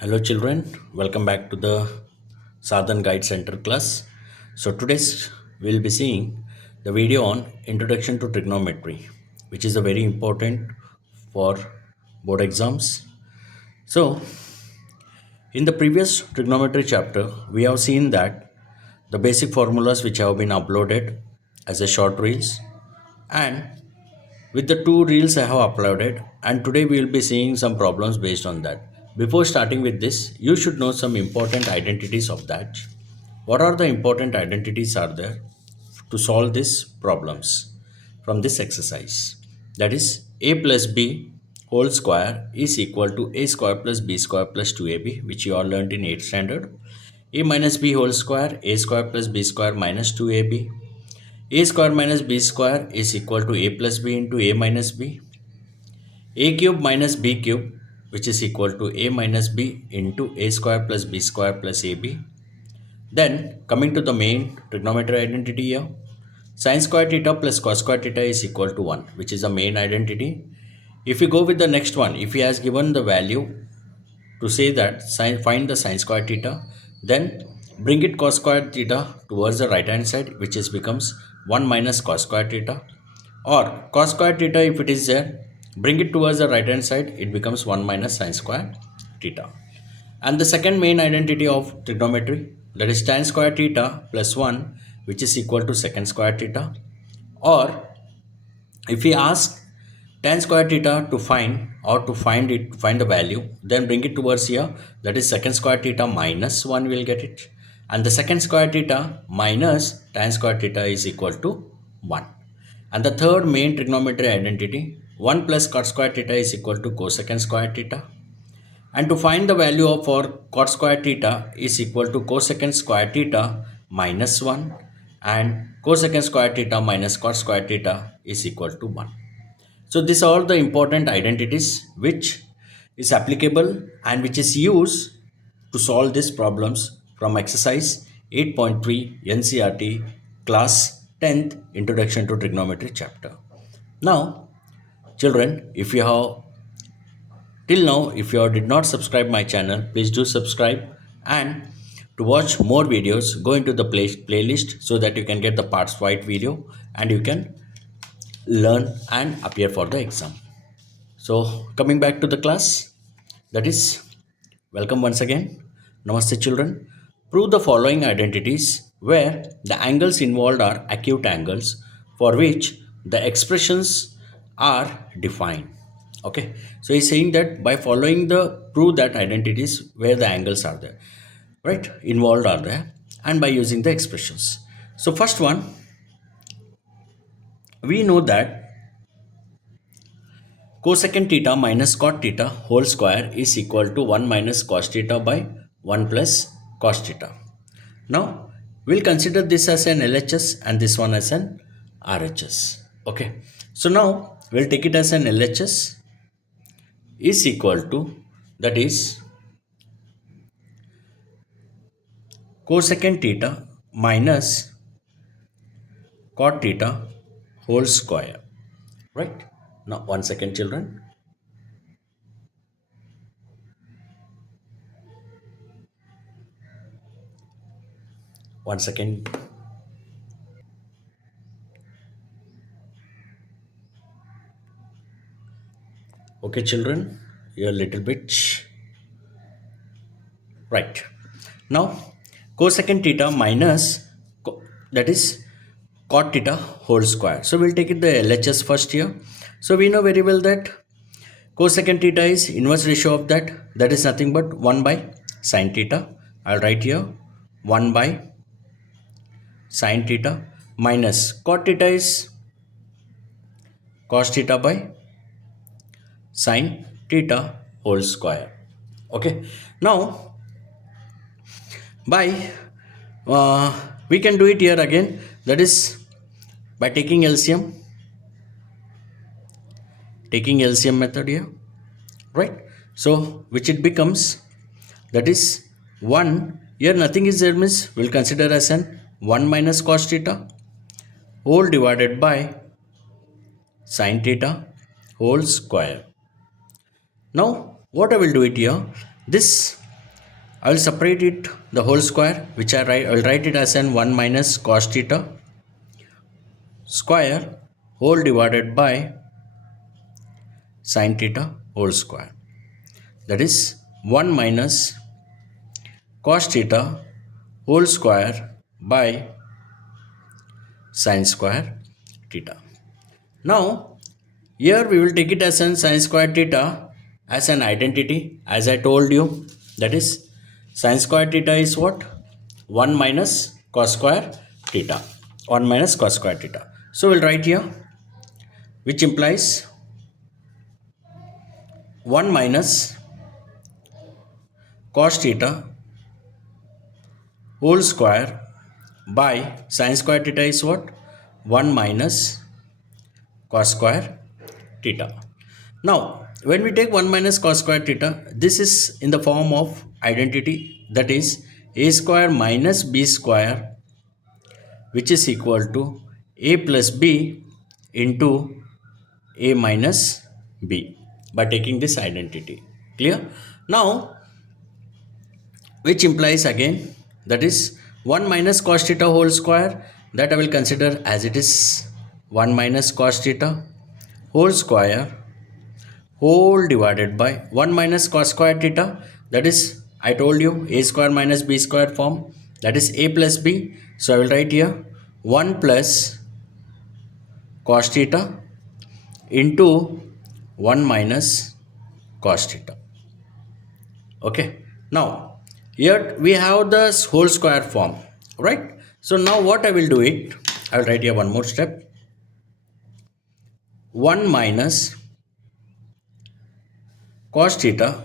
Hello children, welcome back to the Sadan Guide Centre class. So today's we'll be seeing the video on Introduction to Trigonometry, which is a very important for board exams. So in the previous trigonometry chapter, we have seen that the basic formulas which have been uploaded as a short reels, and with the two reels I have uploaded, and today we will be seeing some problems based on that. Before starting with this, you should know some important identities of that. What are the important identities are there to solve these problems from this exercise? That is, a plus b whole square is equal to a square plus b square plus 2ab, which you all learnt in 8th standard. A minus b whole square, a square plus b square minus 2ab. A square minus b square is equal to a plus b into a minus b. A cube minus b cube, which is equal to a minus b into a square plus b square plus ab. Then coming to the main trigonometry identity here, sin square theta plus cos square theta is equal to 1, which is the main identity. If you go with the next one, if he has given the value to say that find the sin square theta, then bring it cos square theta towards the right hand side, which is becomes 1 minus cos square theta, or cos square theta, if it is there, bring it towards the right hand side, it becomes 1 minus sin square theta. And the second main identity of trigonometry, that is tan square theta plus 1, which is equal to secant square theta. Or if we ask tan square theta to find, or to find the value, then bring it towards here, that is secant square theta minus 1 will get it, and the secant square theta minus tan square theta is equal to 1. And the third main trigonometry identity, 1 plus cot square theta is equal to cosecant square theta. And to find the value of for cot square theta is equal to cosecant square theta minus 1, and cosecant square theta minus cot square theta is equal to 1. So these are all the important identities which is applicable and which is used to solve these problems from exercise 8.3 NCERT class 10th Introduction to Trigonometry chapter. Now children, if you have till now, if you did not subscribe my channel, please do subscribe, and to watch more videos, go into the playlist so that you can get the parts wide video and you can learn and appear for the exam. So coming back to the class, that is, welcome once again. Namaste children. Prove the following identities where the angles involved are acute angles for which the expressions are defined. Okay, so he's saying that by following the prove that identities where the angles are there, right, involved are there, and by using the expressions. So first one, we know that cosecant theta minus cot theta whole square is equal to 1 minus cos theta by 1 plus cos theta. Now we'll consider this as an LHS and this one as an RHS. Okay, so now we'll take it as an LHS is equal to, that is, cosecant theta minus cot theta whole square, right? Now one second children. One second. Okay children, you're a little bit right. Now cosecant theta minus that is cot theta whole square. So we'll take it the LHS first here. So we know very well that cosecant theta is inverse ratio of that, that is nothing but 1 by sin theta. I'll write here 1 by sin theta minus cot theta is cos theta by sin theta whole square. Okay, now by we can do it here again, that is by taking LCM method here, right? So which it becomes, that is 1 here, nothing is there means we'll consider as an 1 minus cos theta whole divided by sin theta whole square. Now what I will do it here, this I will separate it the whole square, which I will write it as an 1 minus cos theta square whole divided by sin theta whole square. That is 1 minus cos theta whole square by sin square theta. Now, here we will take it as an sin square theta as an identity, as I told you. That is, sin square theta is what? 1 minus cos square theta. 1 minus cos square theta. So we'll write here, which implies 1 minus cos theta whole square by sin square theta is what? 1 minus cos square theta. Now, when we take 1 minus cos square theta, this is in the form of identity, that is a square minus b square, which is equal to a plus b into a minus b, by taking this identity. Clear? Now, which implies again, that is 1 minus cos theta whole square, that I will consider as it is 1 minus cos theta whole square whole divided by 1 minus cos square theta, that is I told you a square minus b square form, that is a plus b. So I will write here 1 plus cos theta into 1 minus cos theta. Okay, now here we have the whole square form, right? So now what I will do it, I will write here one more step, 1 minus cos theta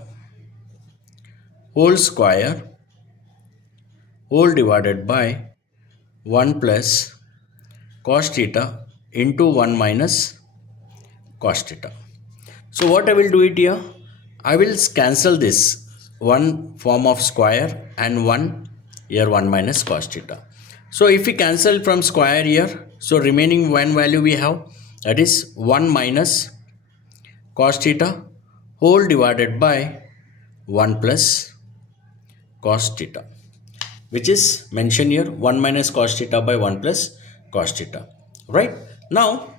whole square whole divided by 1 plus cos theta into 1 minus cos theta. So what I will do it here, I will cancel this one form of square and one here 1 minus cos theta. So if we cancel from square here, so remaining one value we have, that is 1 minus cos theta whole divided by 1 plus cos theta, which is mentioned here 1 minus cos theta by 1 plus cos theta, right? Now,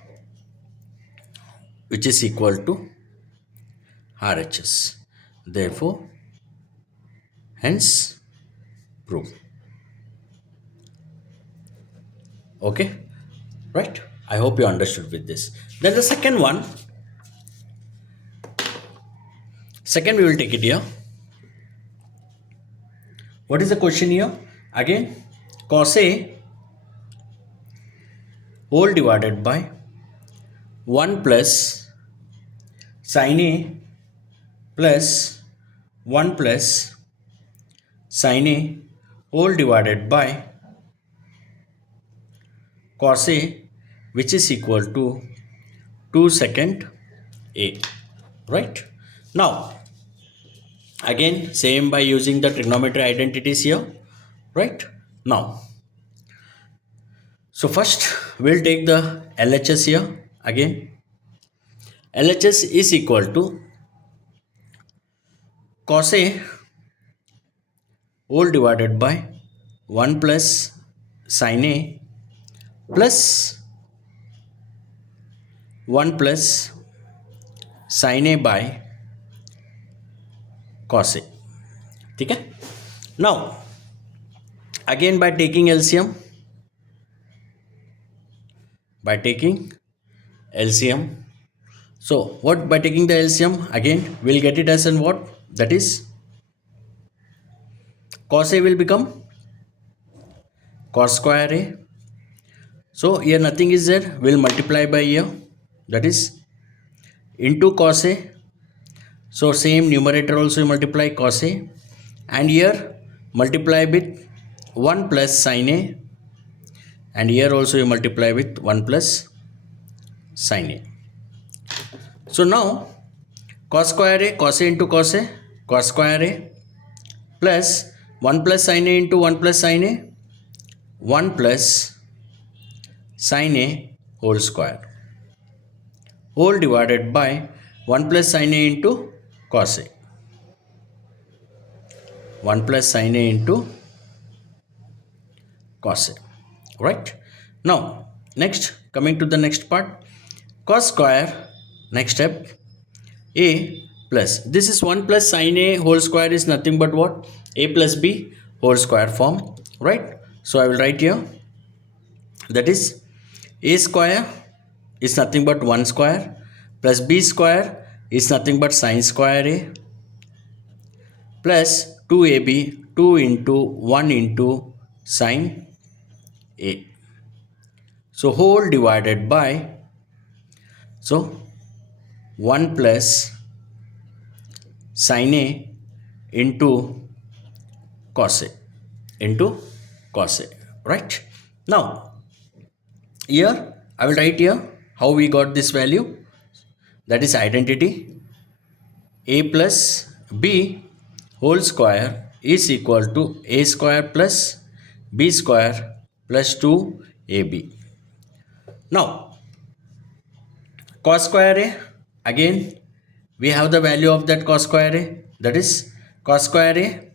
which is equal to RHS. Therefore, hence prove. Okay, right? I hope you understood with this. Then the second one, second we will take it here. What is the question here? Again, cos A whole divided by 1 plus sin A plus 1 plus sin A whole divided by cos A, which is equal to 2 secant A, right? Now, again same by using the trigonometry identities here, right? Now, so first we'll take the LHS here. Again, LHS is equal to cos A whole divided by 1 plus sin A plus 1 plus sin A by cos A. ठीक है? Now, again by taking LCM, so what, by taking the LCM, again we'll get it as in what, that is cos A will become cos square A. So here nothing is there, we'll multiply by here, that is into cos A. So same numerator also multiply cos A, and here multiply with 1 plus sin A, and here also you multiply with 1 plus sin A. So now cos square A, cos A into cos A, cos square A plus 1 plus sin A into 1 plus sin A, 1 plus sin A whole square whole divided by 1 plus sin A into cos A. 1 plus sin A into cos A, right? Now, next, coming to the next part, cos square, next step, A plus, this is 1 plus sin A whole square is nothing but what? A plus B whole square form, right? So I will write here, that is A square is nothing but 1 square plus B square is nothing but sin square A plus 2AB, 2 into 1 into sin A. So whole divided by, so 1 plus sin A into cos A, into cos A, right? Now here I will write here how we got this value, that is identity A plus B whole square is equal to A square plus B square plus 2AB. Now cos square A, again we have the value of that cos square A, that is cos square A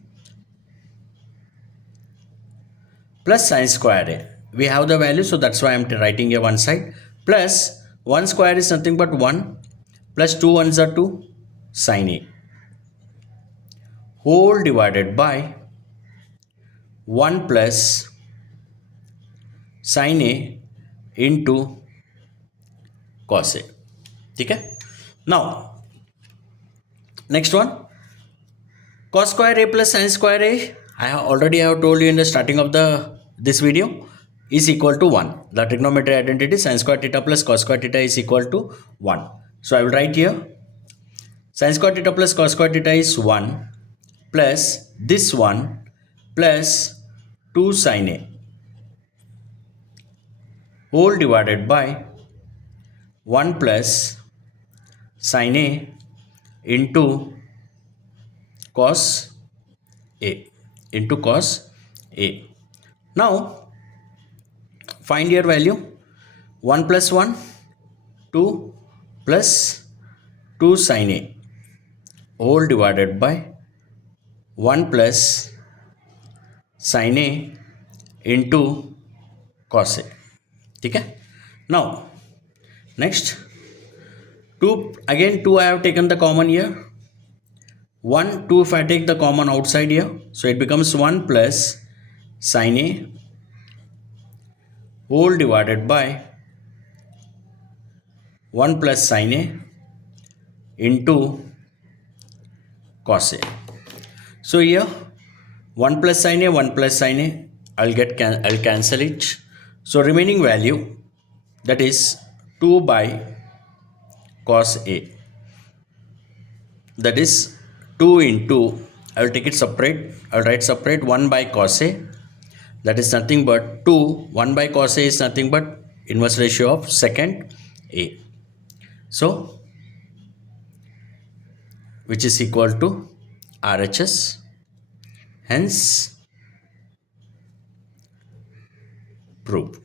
plus sin square A. We have the value, so that's why I am writing here one side, plus 1 square is nothing but 1 plus 2 ones are 2 sin A whole divided by 1 plus sin A into cos A. Okay? Now next one, cos square A plus sin square A, I already have told you in the starting of this video, is equal to 1. The trigonometry identity sin square theta plus cos square theta is equal to 1. So I will write here sin square theta plus cos square theta is 1 plus this one plus 2 sin A whole divided by 1 plus sin A into cos A, into cos A. Now find your value, 1 plus 1 2 plus 2 sin A whole divided by 1 plus sin A into cos A. Okay? Now next 2, again 2 I have taken the common here, 1 2 if I take the common outside here, so it becomes 1 plus sin A whole divided by 1 plus sin A into cos A. So here 1 plus sin A, 1 plus sin A, I'll cancel it. So remaining value, that is 2 by cos A, that is 2 into, I will take it separate, I will write separate, 1 by cos A, that is nothing but 2, 1 by cos A is nothing but inverse ratio of secant A. So which is equal to RHS, hence proved.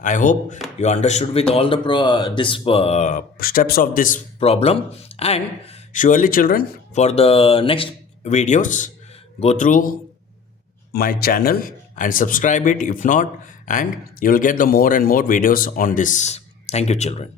I hope you understood with all the steps of this problem, and surely children, for the next videos go through my channel and subscribe it if not, and you will get the more and more videos on this. Thank you children.